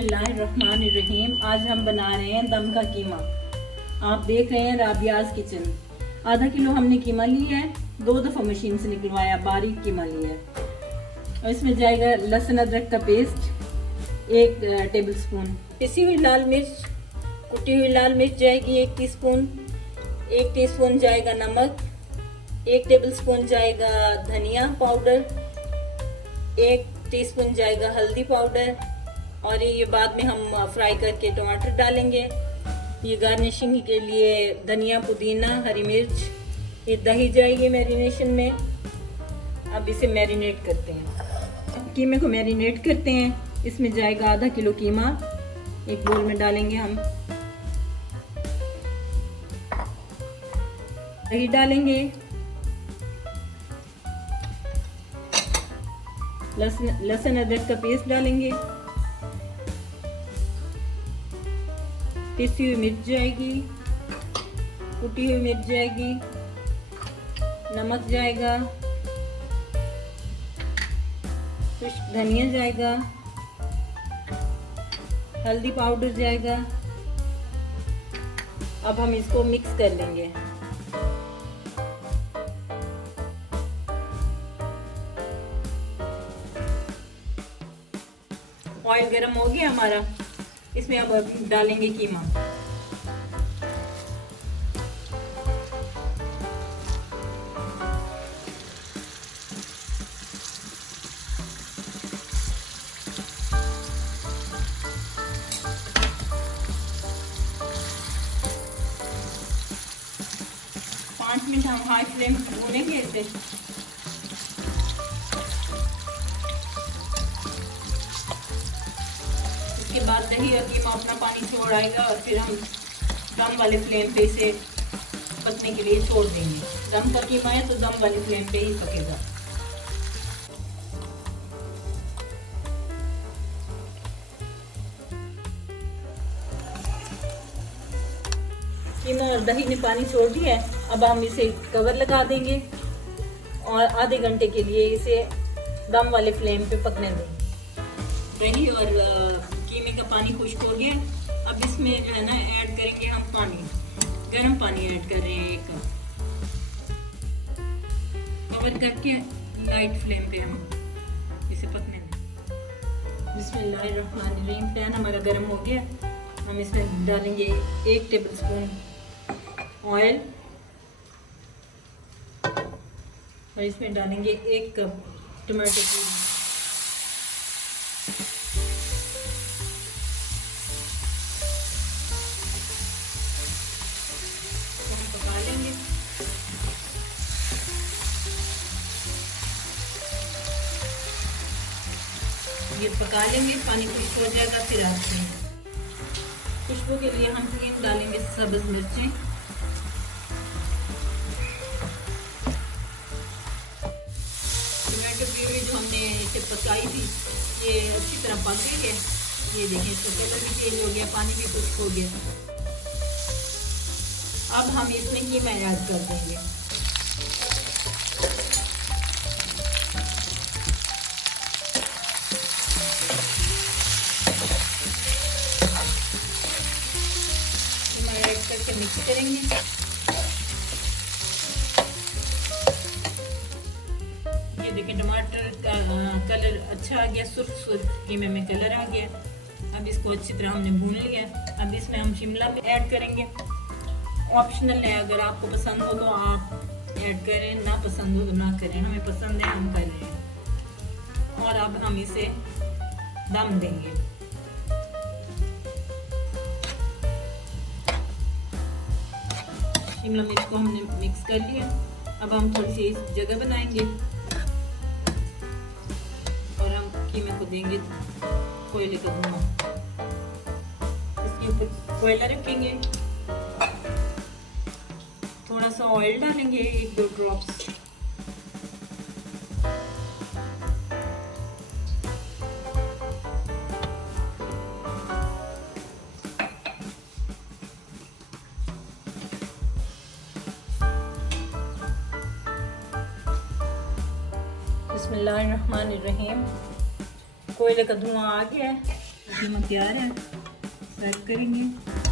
बिस्मिल्लाहिर्रहमानिर्रहीम। आज हम बना रहे हैं दम का कीमा। आप देख रहे हैं राबियाज किचन। आधा किलो हमने कीमा लिया है, 2 दफ़ा मशीन से निकलवाया, बारीक कीमा लिया है। और इसमें जाएगा लहसुन अदरक का पेस्ट 1 टेबल स्पून, पिसी हुई लाल मिर्च, कुटी हुई लाल मिर्च जाएगी 1 टीस्पून, 1 टीस्पून जाएगा नमक, 1 टेबल स्पून जाएगा धनिया पाउडर, 1 टीस्पून जाएगा हल्दी पाउडर, और ये बाद में हम फ्राई करके टमाटर डालेंगे। ये गार्निशिंग के लिए धनिया, पुदीना, हरी मिर्च, ये दही जाएगी मैरिनेशन में। अब इसे मैरिनेट करते हैं, कीमे को मैरिनेट करते हैं। इसमें जाएगा आधा किलो कीमा, एक बोल में डालेंगे हम। दही डालेंगे, लहसुन अदरक का पेस्ट डालेंगे, पिसी हुई मिर्च जाएगी, कुटी हुई मिर्च जाएगी, नमक जाएगा, कुछ धनिया जाएगा, हल्दी पाउडर जाएगा। अब हम इसको मिक्स कर लेंगे। ऑयल गरम हो गया हमारा, इसमें अब डालेंगे कीमा। पाँच मिनट हम हाई फ्लेम पर भूनेंगे इसे। इसके बाद दही और कीमा अपना पानी छोड़ आएगा और फिर हम दम वाले फ्लेम पे इसे पकने के लिए छोड़ देंगे। दम का कीमा है तो दम वाली फ्लेम पे ही पकेगा। कीमा और दही ने पानी छोड़ दिया है। अब हम इसे कवर लगा देंगे और आधे घंटे के लिए इसे दम वाले फ्लेम पे पकने देंगे। दही और कीमे का पानी खुश्क हो गया। अब इसमें जो है ना ऐड करेंगे हम पानी, गर्म पानी ऐड कर रहे हैं 1 कप। कवर करके लाइट फ्लेम पे हम इसे पकने दें। बिस्मिल्लाहिर्रहमानिर्रहीम। पैन हमारा गर्म हो गया। हम इसमें डालेंगे 1 टेबल स्पून ऑयल और इसमें डालेंगे 1 कप टमाटो प्यूरी। पका लेंगे। ये पका लेंगे, पानी खुश्क हो जाएगा फिर आते हैं। खुशबू के लिए हम 3 डालेंगे सब्ज मिर्चें। टमाटो प्यूरी जो हमने इसे पकाई थी ये अच्छी तरह पक गई है। ये देखिए इसका कलर भी चेंज हो गया, पानी भी खुश्क हो गया। अब हम इसमें कीमा ऐड कर देंगे। कीमा ऐड करके मिक्स करेंगे। ये देखिए टमाटर का कलर अच्छा आ गया, सुर्ख कीमे में कलर आ गया। अब इसको अच्छी तरह हमने भून लिया। अब इसमें हम शिमला मिर्च ऐड करेंगे। ऑप्शनल है, अगर आपको पसंद हो तो आप ऐड करें, ना पसंद हो तो ना करें। हमें पसंद है, हम कर रहे हैं। और अब हम इसे दम देंगे। शिमला मिर्च को हमने मिक्स कर लिया। अब हम थोड़ी सी जगह बनाएंगे और हम कीमे को देंगे कोयले का धुआं। इसके ऊपर कोयला रखेंगे, थोड़ा सा ऑयल डालेंगे 1-2 ड्रॉप्स। बिस्मिल्लाहिर्रहमानिर्रहीम। कोयले का धुआं आ गया है। कीमा तैयार है, सर्व करेंगे।